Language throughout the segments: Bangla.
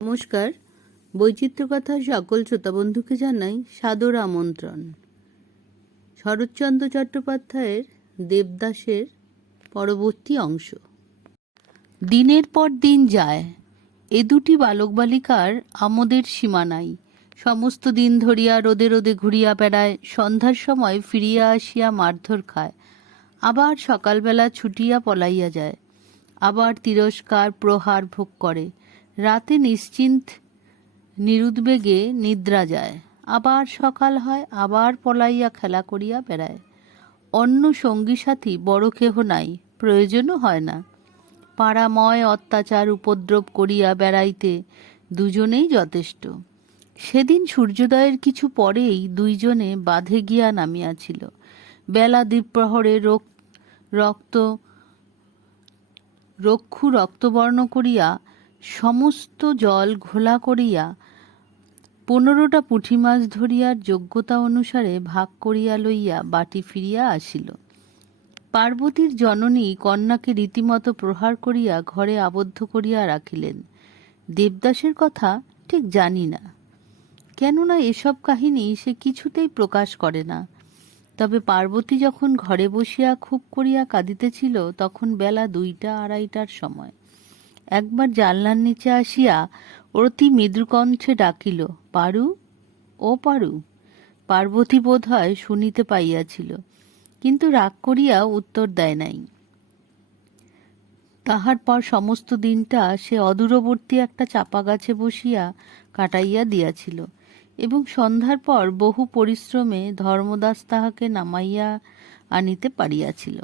নমস্কার। বৈচিত্র্য কথার সকল শ্রোতা বন্ধুকে জানাই সাদর আমন্ত্রণ। শরৎচন্দ্র চট্টোপাধ্যায়ের দেবদাসের পরবর্তী অংশ। দিনের পর দিন যায়, এ দুটি বালক বালিকার আমোদের সীমা নাই। সমস্ত দিন ধরিয়া রোদে রোদে ঘুরিয়া বেড়ায়, সন্ধ্যার সময় ফিরিয়া আসিয়া মারধর খায়, আবার সকালবেলা ছুটিয়া পলাইয়া যায়, আবার তিরস্কার প্রহার ভোগ করে, রাতে নিশ্চিন্ত নিরুদ্বেগে নিদ্রা যায়, আবার সকাল হয়, আবার পলাইয়া খেলা করিয়া বেড়ায়। অন্য সঙ্গী সাথী বড় কেহ নাই, প্রয়োজনও হয় না। পাড়াময় অত্যাচার উপদ্রব করিয়া বেড়াইতে দুজনেই যথেষ্ট। সেদিন সূর্যোদয়ের কিছু পরেই দুইজনে বাঁধে গিয়া নামিয়াছিল। বেলা দ্বিপ্রহরে রক্ষু রক্তবর্ণ করিয়া সমস্ত জল ঘোলা করিয়া 15টা পুঁটি মাছ ধরিয়ার যোগ্যতা অনুসারে ভাগ করিয়া লইয়া বাটি ফিরিয়া আসিল। পার্বতীর জননী কন্যাকে রীতিমতো প্রহার করিয়া ঘরে আবদ্ধ করিয়া রাখিলেন। দেবদাসের কথা ঠিক জানি না, কেননা এসব কাহিনী সে কিছুতেই প্রকাশ করে না। তবে পার্বতী যখন ঘরে বসিয়া খুব করিয়া কাঁদিতেছিল, তখন বেলা 2টা-2:30টার সময়। একবার জানলার নিচে আসিয়া অতি মৃদুকণ্ঠে ডাকিল, পারু, ও পারু। পার্বতী বোধ হয় শুনিতে পাইয়াছিল, কিন্তু রাগ করিয়া উত্তর দেয় নাই। তাহার পর সমস্ত দিনটা সে অদূরবর্তী একটা চাপা গাছে বসিয়া কাটাইয়া দিয়াছিল, এবং সন্ধ্যার পর বহু পরিশ্রমে ধর্মদাস তাহাকে নামাইয়া আনিতে পারিয়াছিল।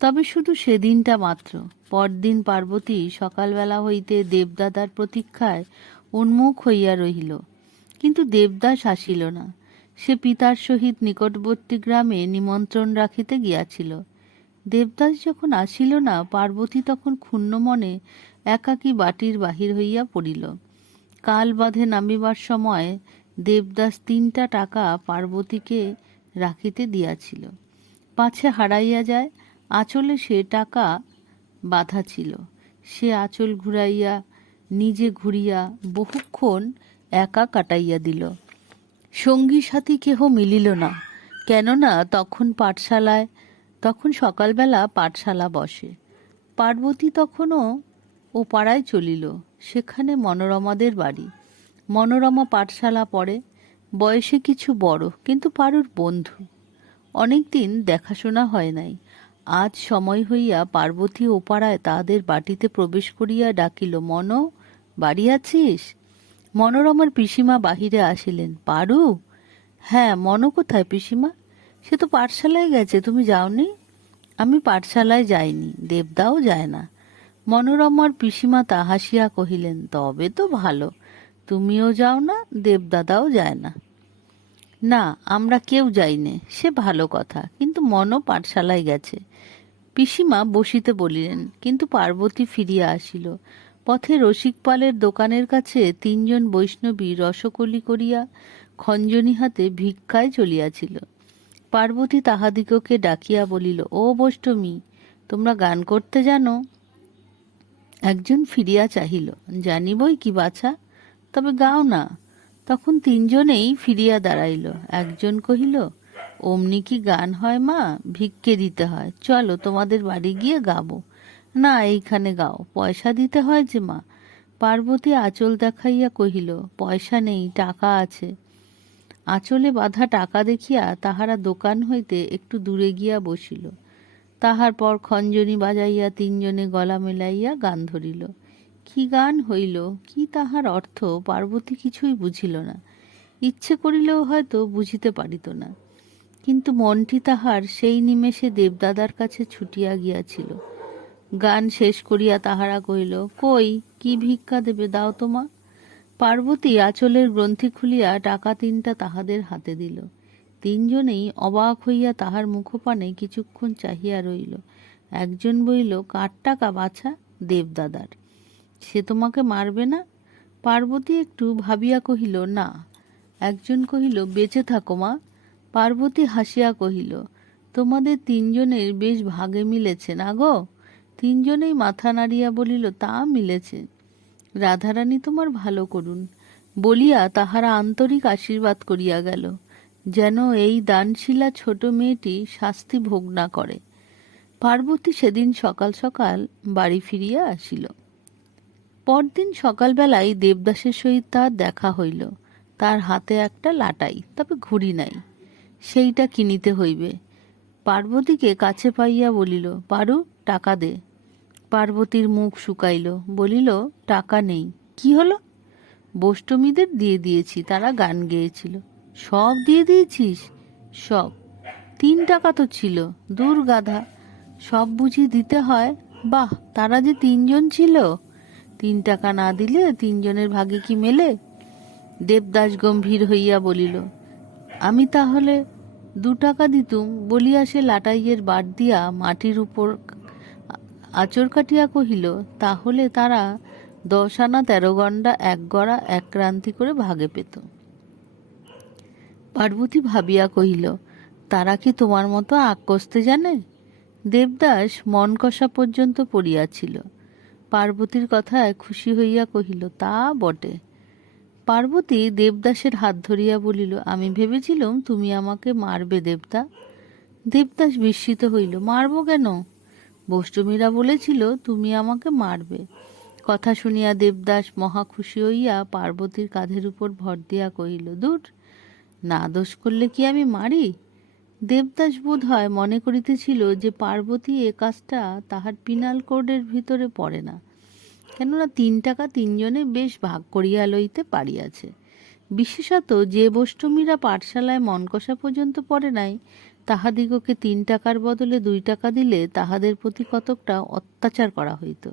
তবে শুধু সেদিনটা মাত্র। পরদিন পার্বতী সকালবেলা হইতে দেবদাদার প্রতীক্ষায় উন্মুখ হইয়া রহিল, কিন্তু দেবদাস আসিল না। সে পিতার সহিত নিকটবর্তী গ্রামে নিমন্ত্রণ রাখিতে গিয়াছিল। দেবদাস যখন আসিল না, পার্বতী তখন ক্ষুণ্ণ মনে একাকী বাটির বাহির হইয়া পড়িল। কাল বাঁধে নামিবার সময় দেবদাস 3টা টাকা পার্বতীকে রাখিতে দিয়াছিল। পাছে হারাইয়া যায়, আঁচলে সে টাকা বাঁধা ছিল। সে আঁচল ঘুরাইয়া নিজে ঘুরিয়া বহুক্ষণ একা কাটাইয়া দিল। সঙ্গী সাথী কেহ মিলিল না, কেননা তখন সকালবেলা পাঠশালা বসে। পার্বতী তখনও ও পাড়ায় চলিল, সেখানে মনোরমাদের বাড়ি। মনোরমা পাঠশালা পড়ে, বয়সে কিছু বড়, কিন্তু পারুর বন্ধু। অনেকদিন দেখাশোনা হয় নাই। আজ সময় হইয়া পার্বতী ওপাড়ায় তাহাদের বাটিতে প্রবেশ করিয়া ডাকিল, মন, বাড়ি আছিস? মনোরমার পিসিমা বাহিরে আসিলেন। পারু? হ্যাঁ। মন কোথায় পিসিমা? সে তো পাঠশালায় গেছে, তুমি যাওনি? আমি পাঠশালায় যাইনি, দেবদাও যায় না। মনোরমার পিসিমা তা হাসিয়া কহিলেন, তবে তো ভালো, তুমিও যাও না, দেবদাদাও যায় না। না, আমরা কেউ যাইনে, সে ভালো কথা, কিন্তু মনও পাঠশালায় গেছে। পিসিমা বসিতে বলিলেন, কিন্তু পার্বতী ফিরিয়া আসিল। পথে রসিকপালের দোকানের কাছে 3জন বৈষ্ণবী রসকলি করিয়া খঞ্জনি হাতে ভিক্ষায় চলিয়াছিল। পার্বতী তাহাদিগকে ডাকিয়া বলিল, ও বৈষ্ণবী, তোমরা গান করতে জানো? একজন ফিরিয়া চাহিল, জানি বই কি বাছা, তবে গাও না। তখন 3জনেই ফিরিয়া দাঁড়াইল। একজন কহিল, অমনি কি গান হয় মা, ভিক্ষে দিতে হয়, চলো তোমাদের বাড়ি গিয়ে গাবো। না, এইখানে গাও, পয়সা দিতে হয় যে মা। পার্বতী আঁচল দেখাইয়া কহিল, পয়সা নেই, টাকা আছে। আঁচলে বাঁধা টাকা দেখিয়া তাহারা দোকান হইতে একটু দূরে গিয়া বসিল। তাহার পর খঞ্জনি বাজাইয়া 3জনে গলা মেলাইয়া গান ধরিল। কি গান হইল, কি তাহার অর্থ পার্বতী কিছুই বুঝিল না। ইচ্ছে করিলেও হয়তো বুঝিতে পারিত না। কিন্তু মনটি তাহার সেই নিমেষে দেবদাদার কাছে ছুটিয়া গিয়াছিল। গান শেষ করিয়া তাহারা কহিল, কই, কি ভিক্ষা দেবে, দাও তো মা। পার্বতী আঁচলের গ্রন্থি খুলিয়া টাকা 3টা তাহাদের হাতে দিল। 3জনেই অবাক হইয়া তাহার মুখপানে কিছুক্ষণ চাহিয়া রইল। একজন বলিল, কার টাকা বাছা? দেবদাদার। সে তোমাকে মারবে না? পার্বতী একটু ভাবিয়া কহিল, না। একজন কহিল, বেঁচে থাকো মা। পার্বতী হাসিয়া কহিল, তোমাদের 3জনের বেশ ভাগে মিলেছে না গো? 3জনেই মাথা নাড়িয়া বলিল, তা মিলেছে। রাধারানী তোমার ভালো করুন বলিয়া তাহারা আন্তরিক আশীর্বাদ করিয়া গেল, যেন এই দানশীলা ছোট মেয়েটি শাস্তি ভোগ না করে। পার্বতী সেদিন সকাল সকাল বাড়ি ফিরিয়া আসিল। পরদিন সকালবেলায় দেবদাসের সহিত তার দেখা হইল। তার হাতে একটা লাটাই, তবে ঘুড়ি নাই, সেইটা কিনিতে হইবে। পার্বতীকে কাছে পাইয়া বলিল, পারু, টাকা দে। পার্বতীর মুখ শুকাইল, বলিল, টাকা নেই। কি হলো? বষ্টমীদের দিয়ে দিয়েছি, তারা গান গেয়েছিল। সব দিয়ে দিয়েছিস? সব। 3 টাকা তো ছিল। দূর গাধা, সব বুঝি দিতে হয়? বাহ, তারা যে 3 জন ছিল। 3 টাকা না দিলে 3 জনের ভাগে কি মেলে? দেবদাস গম্ভীর হইয়া বলিল, আমি তাহলে 2 টাকা দিতুম বলিয়া সে লাটাইয়ের বাট দিয়া মাটির উপর আঁচড় কাটিয়া কহিল, তাহলে তারা 10 আনা 13 গন্ডা 1 গড়া 1 ক্রান্তি করে ভাগে পেত। পার্বতী ভাবিয়া কহিল, তারা কি তোমার মতো আগ কষতে জানে? দেবদাস মন কষা পর্যন্ত পড়িয়াছিল। পার্বতীর কথায় খুশি হইয়া কহিল, তা বটে। পার্বতী দেবদাসের হাত ধরিয়া বলিল, আমি ভেবেছিলুম তুমি আমাকে মারবে দেবতা। দেবদাস বিস্মিত হইল, মারব কেন? বষ্টমীরা বলেছিল তুমি আমাকে মারবে। কথা শুনিয়া দেবদাস মহা খুশি হইয়া পার্বতীর কাঁধের উপর ভর দিয়া কহিল, দূর, না দোষ করলে কি আমি মারি? দেবদাস বোধ হয় মনে করিতেছিল যে পার্বতী এ কাজটা তাহার পিনাল কোডের ভিতরে পড়ে না, কেননা 3 টাকা 3 জনে বেশ ভাগ করিয়া লইতে পারিয়াছে। বিশেষত যে বষ্টমীরা পাঠশালায় মন কষা পর্যন্ত পড়ে নাই, তাহাদিগকে 3 টাকার বদলে 2 টাকা দিলে তাহাদের প্রতি কতকটা অত্যাচার করা হইত।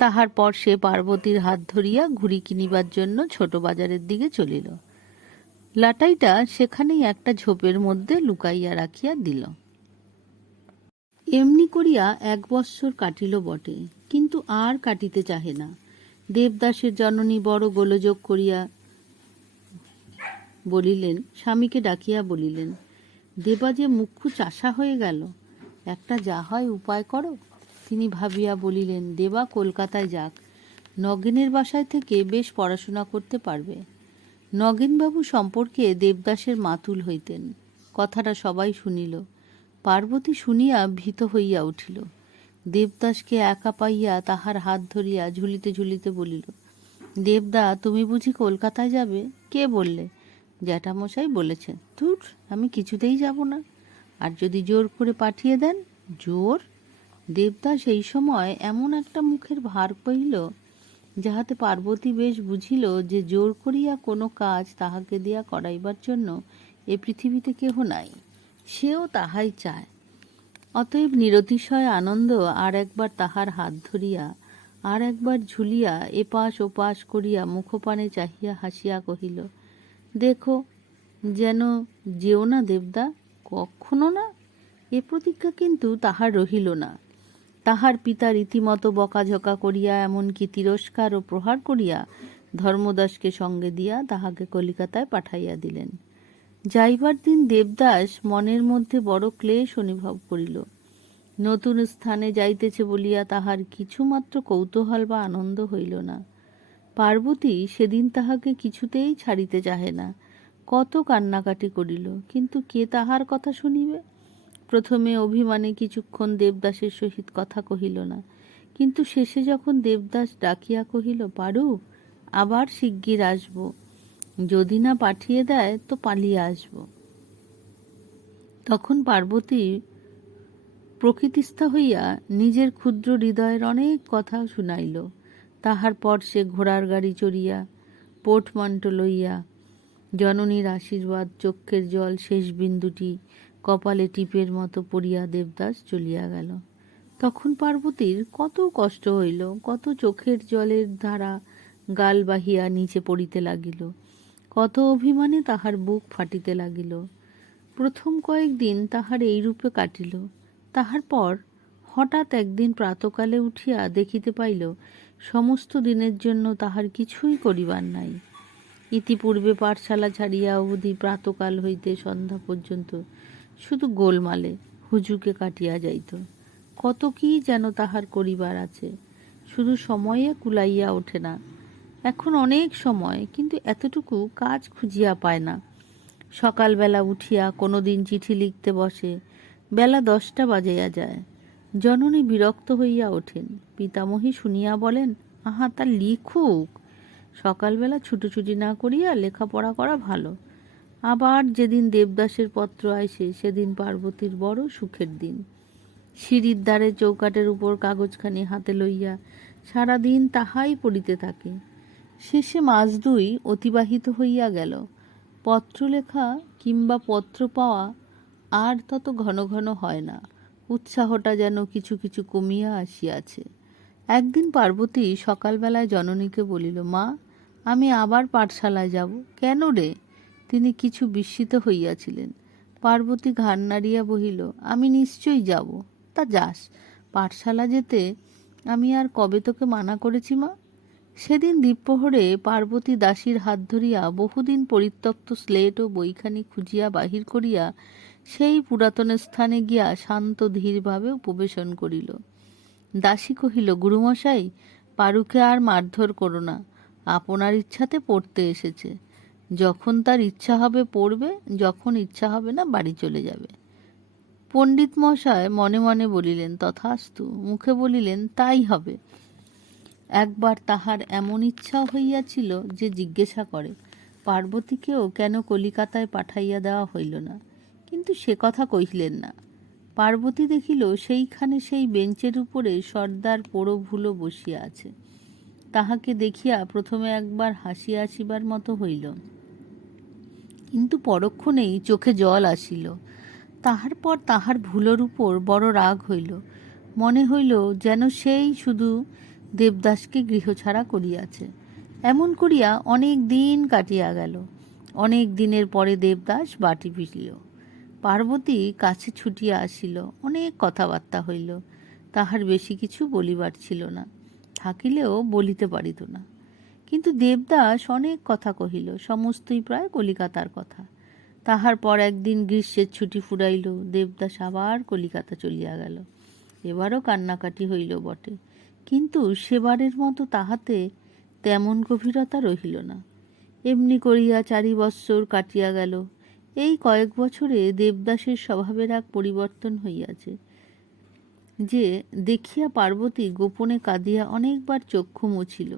তাহার পর সে পার্বতীর হাত ধরিয়া ঘুড়ি কিনিবার জন্য ছোট বাজারের দিকে চলিল। লাটাইটা সেখানেই একটা ঝোপের মধ্যে লুকাইয়া রাখিয়া দিল। এমনি করিয়া 1 বৎসর কাটিল বটে, কিন্তু আর কাটিতে চাহে না। দেবদাসের জননী বড় গোলযোগ করিয়া বলিলেন, স্বামীকে ডাকিয়া বলিলেন, দেবা যে মুখ্য চাষা হয়ে গেল, একটা যা হয় উপায় করো। তিনি ভাবিয়া বলিলেন, দেবা কলকাতায় যাক, নগেনের বাসায় থেকে বেশ পড়াশোনা করতে পারবে। নগেনবাবু সম্পর্কে দেবদাসের মাতুল হইতেন। কথাটা সবাই শুনিল। পার্বতী শুনিয়া ভীত হইয়া উঠিল। দেবদাসকে একা পাইয়া তাহার হাত ধরিয়া ঝুলিতে ঝুলিতে বলিল, দেবদা, তুমি বুঝি কলকাতায় যাবে? কে বললে? জ্যাঠামশাই বলেছেন। ধুর, আমি কিছুতেই যাব না। আর যদি জোর করে পাঠিয়ে দেন? জোর? দেবদাস এই সময় এমন একটা মুখের ভার কহিল, যাহাতে পার্বতী বেশ বুঝিল যে জোর করিয়া কোনো কাজ তাহাকে দিয়া করাইবার জন্য এ পৃথিবীতে কেহ নাই। সেও তাহাই চায়। অতএব নিরতিশয় আনন্দ আর একবার তাহার হাত ধরিয়া আর একবার ঝুলিয়া এপাশ ওপাশ করিয়া মুখপানে চাহিয়া হাসিয়া কহিল, দেখো, যেন যেও না দেবদা, কখনো না। এ প্রতিজ্ঞা কিন্তু তাহার রহিল না। তাহার পিতা রীতিমতো বকাঝকা করিয়া, এমনকি তিরস্কার ও প্রহার করিয়া ধর্মদাসকে সঙ্গে দিয়া তাহাকে কলিকাতায় পাঠাইয়া দিলেন। যাইবার দিন দেবদাস মনের মধ্যে বড় ক্লেশ অনুভব করিল। নতুন স্থানে যাইতেছে বলিয়া তাহার কিছুমাত্র কৌতূহল বা আনন্দ হইল না। পার্বতী সেদিন তাহাকে কিছুতেই ছাড়িতে চাহে না। কত কান্নাকাটি করিল, কিন্তু কে তাহার কথা শুনিবে? প্রথমে অভিমানে কিছুক্ষণ দেবদাসের সহিত কথা কহিল না, কিন্তু শেষে যখন দেবদাস ডাকিয়া কহিল, পারু, আবার শিগগির আসব, যদি না পাঠিয়ে দেয় তো পালিয়ে আসব, তখন পার্বতী প্রকৃতিস্থ হইয়া নিজের ক্ষুদ্র হৃদয়ের অনেক কথা শুনাইল। তাহার পর সে ঘোড়ার গাড়ি চড়িয়া, পোর্টমান্টো লইয়া, জননীর আশীর্বাদ, চক্ষের জল শেষ বিন্দুটি কপালে টিপের মতো পড়িয়া দেবদাস চলিয়া গেল। তখন পার্বতীর কত কষ্ট হইল, কত চোখের জলের ধারা গাল বাহিয়া নিচে পড়িতে লাগিল, কত অভিমানে তাহার বুক ফাটিতে লাগিল। প্রথম কয়েকদিন তাহার এই রূপে কাটিল। তাহার পর হঠাৎ একদিন প্রাতকালে উঠিয়া দেখিতে পাইল সমস্ত দিনের জন্য তাহার কিছুই করিবার নাই। ইতিপূর্বে পাঠশালা ছাড়িয়া অবধি প্রাতকাল হইতে সন্ধ্যা পর্যন্ত শুধু গোলমালে হুজুকে কাটিয়া যাইত। কত কি যেন তাহার করিবার আছে। শুধু সময়ে কুলাইয়া ওঠে না। এখন অনেক সময়, কিন্তু এতটুকু কাজ খুঁজিয়া পায় না। সকালবেলা উঠিয়া কোনো দিন চিঠি লিখতে বসে, বেলা 10টা বাজাইয়া যায়। জননী বিরক্ত হইয়া ওঠেন। পিতামহী শুনিয়া বলেন, আহা, তা লিখুক। সকালবেলা ছুটোছুটি না করিয়া লেখাপড়া করা ভালো। আবার যেদিন দেবদাসের পত্র আইসে সেদিন পার্বতীর বড় সুখের দিন। সিঁড়ির দ্বারে চৌকাটের উপর কাগজখানি হাতে লইয়া সারাদিন তাহাই পড়িতে থাকে। শেষে মাস 2 অতিবাহিত হইয়া গেল। পত্র লেখা কিংবা পত্র পাওয়া আর তত ঘন ঘন হয় না। উৎসাহটা যেন কিছু কিছু কমিয়া আসিয়াছে। একদিন পার্বতী সকালবেলায় জননীকে বলিল, মা, আমি আবার পাঠশালায় যাব। কেন রে? তিনি কিছু বিস্মিত হইয়াছিলেন। পার্বতী ঘাড় নাড়িয়া বহিল, আমি নিশ্চয়ই যাব। তা যাস। পাঠশালা যেতে আমি আর কবে তোকে মানা করেছি মা? সেদিন দ্বীপ্রহরে পার্বতী দাসীর হাত ধরিয়া বহুদিন পরিত্যক্ত স্লেট ও বইখানি খুঁজিয়া বাহির করিয়া সেই পুরাতন স্থানে গিয়া শান্ত ধীরভাবে উপবেশন করিল। দাসী কহিল, গুরুমশাই, পারুকে আর মারধর করো না। আপনার ইচ্ছাতে পড়তে এসেছে। যখন তার ইচ্ছা হবে পড়বে, যখন ইচ্ছা হবে না বাড়ি চলে যাবে। পণ্ডিত মশায় মনে মনে বলিলেন, তথাস্তু। মুখে বলিলেন, তাই হবে। একবার তাহার এমন ইচ্ছাও হইয়াছিল যে জিজ্ঞাসা করে, পার্বতীকেও কেন কলিকাতায় পাঠাইয়া দেওয়া হইল না। কিন্তু সে কথা কহিলেন না। পার্বতী দেখিল সেইখানে সেই বেঞ্চের উপরে সর্দার পোড়ো বসিয়া আছে। তাহাকে দেখিয়া প্রথমে একবার হাসিয়া আসিবার মতো হইল, কিন্তু পরক্ষণেই চোখে জল আসিল। তাহার পর তাহার ভুলোর উপর বড় রাগ হইল। মনে হইল যেন সেই শুধু দেবদাসকে গৃহছাড়া করিয়াছে। এমন করিয়া অনেক দিন কাটিয়া গেল। অনেক দিনের পরে দেবদাস বাটি ফিরিল। পার্বতী কাছে ছুটিয়া আসিল। অনেক কথাবার্তা হইল। তাহার বেশি কিছু বলিবার ছিল না, থাকিলেও বলিতে পারিত না। কিন্তু দেবদাস অনেক কথা কহিল, সমস্তই প্রায় কলিকাতার কথা। তাহার পর একদিন গ্রীষ্মের ছুটি ফুরাইল। দেবদাস আবার কলিকাতা চলিয়া গেল। এবারও কান্নাকাটি হইল বটে, কিন্তু সেবারের মতো তাহাতে তেমন গভীরতা রহিল না। এমনি করিয়া 4 বৎসর কাটিয়া গেল। এই কয়েক বছরে দেবদাসের স্বভাবের এক পরিবর্তন হইয়াছে, যে দেখিয়া পার্বতী গোপনে কাঁদিয়া অনেকবার চক্ষু মুছিল।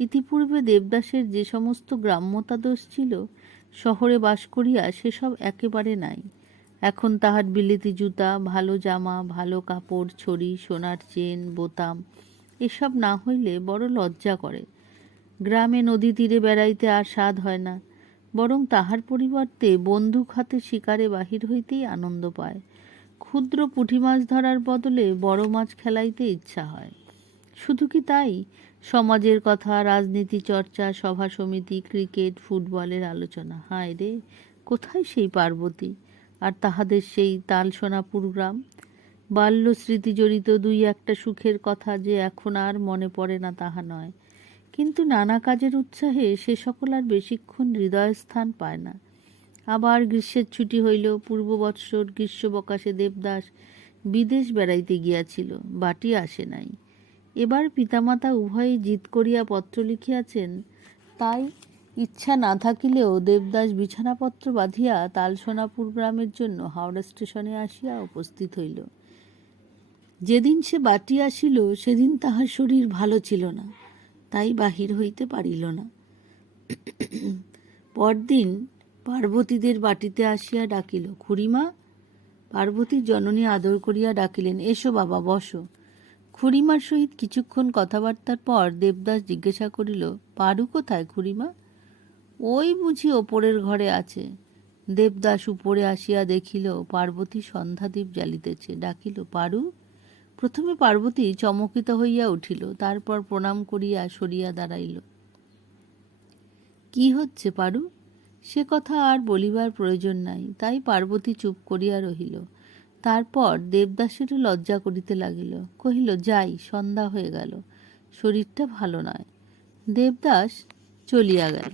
ইতিপূর্বে দেবদাসের যে সমস্ত গ্রাম্যতা দোষ ছিল, শহরে বাস করিয়া সেসব একেবারে নাই। এখন তাহার বিলেতি জুতা, ভালো জামা, ভালো কাপড়, ছড়ি, সোনার চেন, বোতাম এসব না হইলে বড় লজ্জা করে। গ্রামে নদী তীরে বেড়াইতে আর স্বাদ হয় না, বরং তাহার পরিবর্তে বন্দুক হাতে শিকারে বাহির হইতেই আনন্দ পায়। ক্ষুদ্র পুঁটি মাছ ধরার বদলে বড় মাছ খেলাইতে ইচ্ছা হয়। শুধু কি তাই, সমাজের কথা, রাজনীতি চর্চা, সভা সমিতি, ক্রিকেট, ফুটবলের আলোচনা। হায় রে, কোথায় সেই পার্বতী আর তাহাদের সেই তালসোনাপুর গ্রাম? বাল্য স্মৃতি জড়িত 2-1টা সুখের কথা যে এখন আর মনে পড়ে না তাহা নয়, কিন্তু নানা কাজের উৎসাহে সে সকল আর বেশিক্ষণ হৃদয়স্থান পায় না। আবার গ্রীষ্মের ছুটি হইল। পূর্ব বৎসর গ্রীষ্মবকাশে দেবদাস বিদেশ বেড়াইতে গিয়াছিল, বাটি আসে নাই। এবার পিতামাতা উভয়েই জিদ করিয়া পত্র লিখিয়াছেন। তাই ইচ্ছা না থাকিলেও দেবদাস বিছানাপত্র বাঁধিয়া তালসোনাপুর গ্রামের জন্য হাওড়া স্টেশনে আসিয়া উপস্থিত হইল। যেদিন সে বাটি আসিল সেদিন তাহার শরীর ভালো ছিল না, তাই বাহির হইতে পারিল না। পরদিন পার্বতীদের বাটিতে আসিয়া ডাকিল, খুড়িমা। পার্বতীর জননী আদর করিয়া ডাকিলেন, এসো বাবা, বসো। খুড়িমার সহিত কিছুক্ষণ কথাবার্তার পর দেবদাস জিজ্ঞাসা করিল, পারু কোথায় খুড়িমা? ওই বুঝি ওপরের ঘরে আছে। দেবদাস উপরে আসিয়া দেখিল পার্বতী সন্ধ্যাদীপ জ্বালিতেছে। ডাকিল, পারু। প্রথমে পার্বতী চমকিত হইয়া উঠিল, তারপর প্রণাম করিয়া সরিয়া দাঁড়াইল। কি হচ্ছে পারু? সে কথা আর বলিবার প্রয়োজন নাই, তাই পার্বতী চুপ করিয়া রহিল। তারপর দেবদাসেরও লজ্জা করিতে লাগিল। কহিল, যাই, সন্ধ্যা হয়ে গেল, শরীরটা ভালো নয়। দেবদাস চলিয়া গেল।